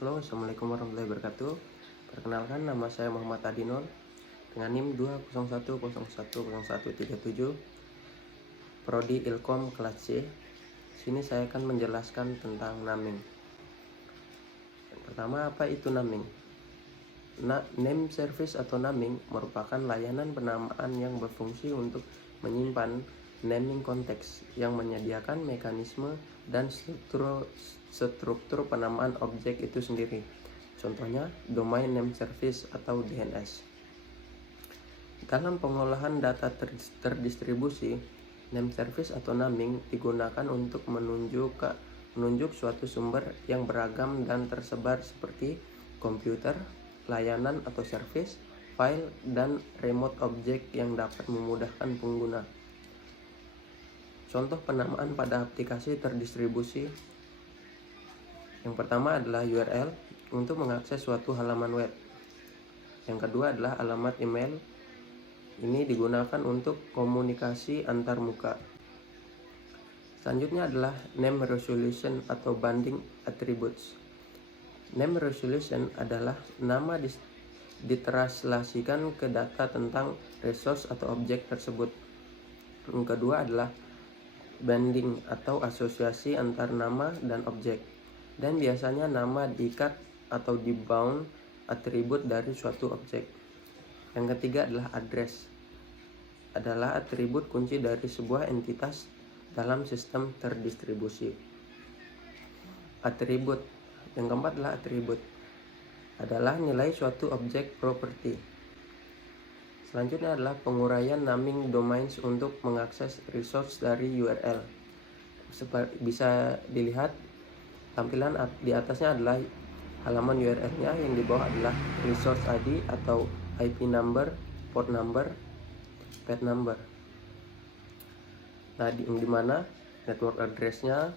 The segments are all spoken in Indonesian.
Halo, Assalamualaikum warahmatullahi wabarakatuh. Perkenalkan, nama saya Muhammad Adinol dengan NIM 201010137, Prodi Ilkom kelas C. Sini saya akan menjelaskan tentang naming. Yang pertama, apa itu naming? Name service atau naming merupakan layanan penamaan yang berfungsi untuk menyimpan naming konteks yang menyediakan mekanisme dan struktur penamaan objek itu sendiri. Contohnya, Domain Name Service atau DNS. Dalam pengolahan data terdistribusi, name service atau naming digunakan untuk menunjuk suatu sumber yang beragam dan tersebar seperti komputer, layanan atau service, file, dan remote object yang dapat memudahkan pengguna. Contoh penamaan pada aplikasi terdistribusi yang pertama adalah URL untuk mengakses suatu halaman web. Yang kedua adalah alamat email. Ini digunakan untuk komunikasi antar muka. Selanjutnya adalah name resolution atau banding attributes. Name resolution adalah nama ditranslasikan ke data tentang resource atau objek tersebut. Yang kedua adalah banding atau asosiasi antar nama dan objek. Dan biasanya nama diikat atau dibound atribut dari suatu objek. Yang ketiga adalah address. Adalah atribut kunci dari sebuah entitas dalam sistem terdistribusi. Atribut. Yang keempat adalah atribut. Adalah nilai suatu objek properti. Selanjutnya adalah penguraian naming domains untuk mengakses resource dari URL. Bisa dilihat tampilan di atasnya adalah halaman URL-nya, yang di bawah adalah resource ID atau IP number, port number, pet number. Nah, di mana network address-nya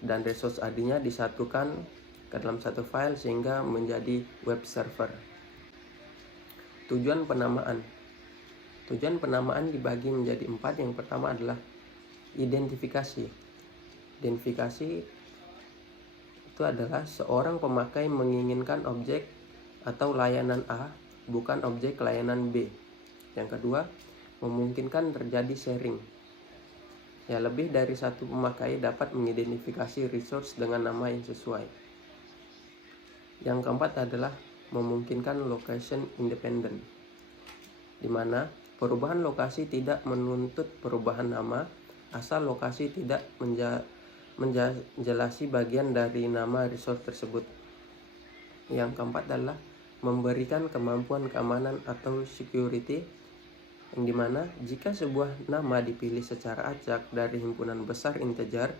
dan resource ID-nya disatukan ke dalam satu file sehingga menjadi web server. Tujuan penamaan. Tujuan penamaan dibagi menjadi 4. Yang pertama adalah identifikasi. Identifikasi itu adalah seorang pemakai menginginkan objek atau layanan A, bukan objek layanan B. Yang kedua, memungkinkan terjadi sharing. Ya, lebih dari satu pemakai dapat mengidentifikasi resource dengan nama yang sesuai. Yang keempat adalah memungkinkan location independent, di mana perubahan lokasi tidak menuntut perubahan nama asal lokasi tidak menjelasi bagian dari nama resource tersebut. Yang keempat adalah memberikan kemampuan keamanan atau security, yang dimana jika sebuah nama dipilih secara acak dari himpunan besar integer,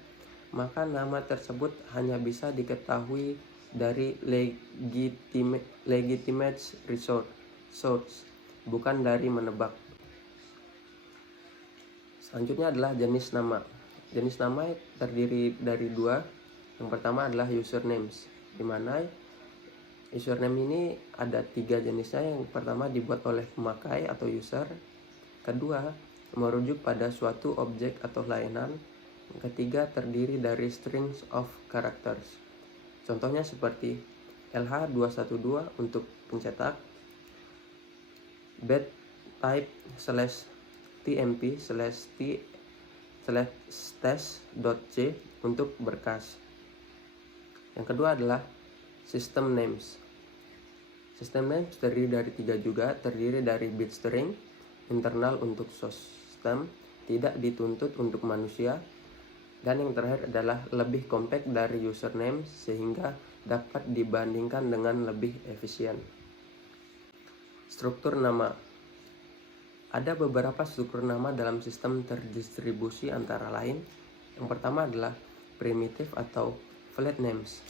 maka nama tersebut hanya bisa diketahui dari legitimate source, bukan dari menebak. Selanjutnya adalah jenis nama. Jenis nama terdiri dari 2. Yang pertama adalah usernames, di mana username ini ada 3 jenisnya. Yang pertama dibuat oleh pemakai atau user. Kedua, merujuk pada suatu objek atau layanan. Yang ketiga, terdiri dari strings of characters. Contohnya seperti LH212 untuk pencetak, bed type /tmp/test.c untuk berkas. Yang kedua adalah system names. System names terdiri dari 3 juga, terdiri dari bit string internal untuk sistem, tidak dituntut untuk manusia, dan yang terakhir adalah lebih compact dari username sehingga dapat dibandingkan dengan lebih efisien. Struktur nama. Ada beberapa struktur nama dalam sistem terdistribusi, antara lain yang pertama adalah primitive atau flat names,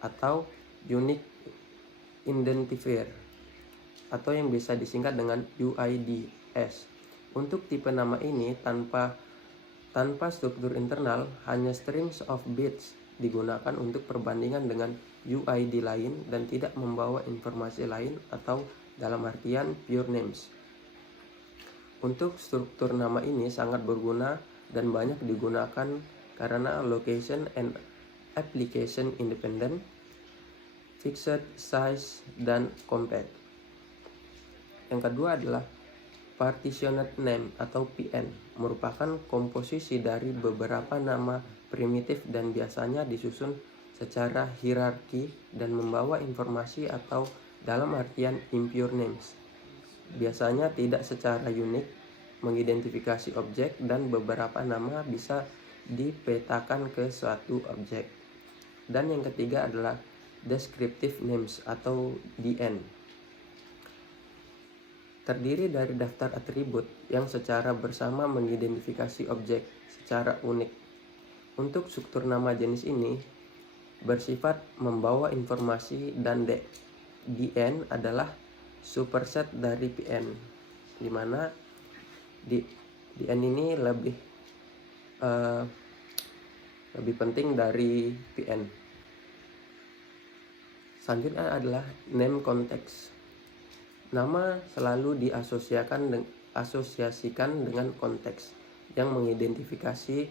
atau unique identifier, atau yang bisa disingkat dengan UIDs. Untuk tipe nama ini tanpa struktur internal, hanya strings of bits digunakan untuk perbandingan dengan UID lain dan tidak membawa informasi lain, atau dalam artian pure names. Untuk struktur nama ini sangat berguna dan banyak digunakan karena location and application independent, fixed size, dan compact. Yang kedua adalah partitioned name atau PN, merupakan komposisi dari beberapa nama primitif dan biasanya disusun secara hierarki dan membawa informasi atau dalam artian impure names. Biasanya tidak secara unik mengidentifikasi objek dan beberapa nama bisa dipetakan ke suatu objek. Dan yang ketiga adalah descriptive names atau DN. Terdiri dari daftar atribut yang secara bersama mengidentifikasi objek secara unik. Untuk struktur nama jenis ini bersifat membawa informasi dan DN adalah superset dari PN, di mana DN ini lebih penting dari PN. Selanjutnya adalah name context. Nama selalu diasosiasikan dengan konteks yang mengidentifikasi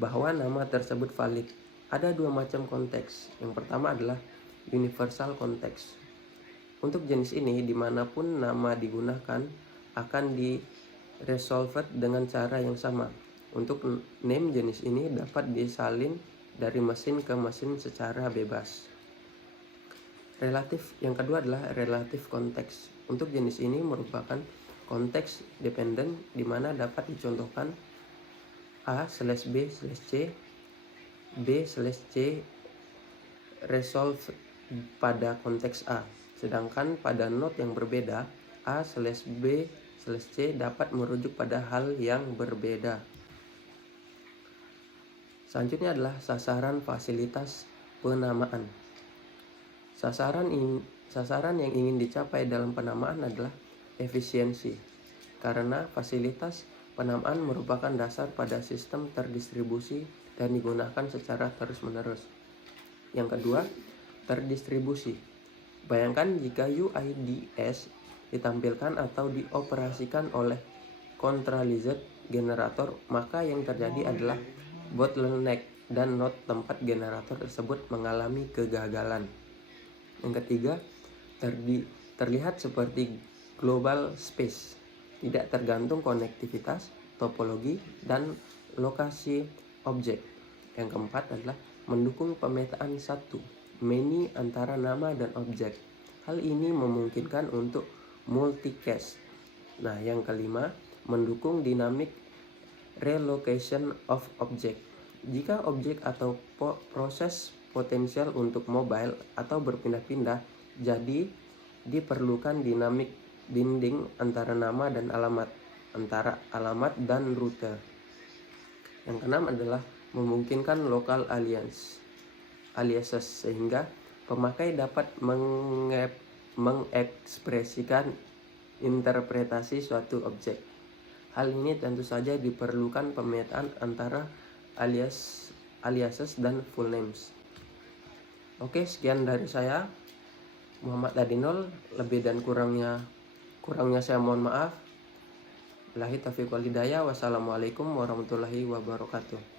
bahwa nama tersebut valid. Ada dua macam konteks. Yang pertama adalah universal context. Untuk jenis ini, dimanapun nama digunakan akan di-resolved dengan cara yang sama. Untuk name jenis ini dapat disalin dari mesin ke mesin secara bebas. Yang kedua adalah relative context. Untuk jenis ini merupakan konteks dependent di mana dapat dicontohkan A/B/C, B/C resolve pada konteks A. Sedangkan pada node yang berbeda, A/B/C dapat merujuk pada hal yang berbeda. Selanjutnya adalah sasaran fasilitas penamaan. Sasaran yang ingin dicapai dalam penamaan adalah efisiensi, karena fasilitas penamaan merupakan dasar pada sistem terdistribusi dan digunakan secara terus-menerus. Yang kedua, terdistribusi. Bayangkan jika UIDs ditampilkan atau dioperasikan oleh centralized generator, maka yang terjadi adalah bottleneck dan node tempat generator tersebut mengalami kegagalan. Yang ketiga, terlihat seperti global space, tidak tergantung konektivitas, topologi, dan lokasi objek. Yang keempat adalah mendukung pemetaan satu, many antara nama dan objek. Hal ini memungkinkan untuk multicast. Nah, yang kelima, mendukung dynamic relocation of object. Jika objek atau proses potensial untuk mobile atau berpindah-pindah, jadi diperlukan dynamic binding antara nama dan alamat, antara alamat dan rute. Yang keenam adalah memungkinkan local aliases sehingga pemakai dapat mengekspresikan interpretasi suatu objek. Hal ini tentu saja diperlukan pemetaan antara aliases dan full names. Oke, sekian dari saya, Muhammad Adinol. Lebih dan kurangnya saya mohon maaf. Billahi taufiq wal hidayah. Wassalamualaikum warahmatullahi wabarakatuh.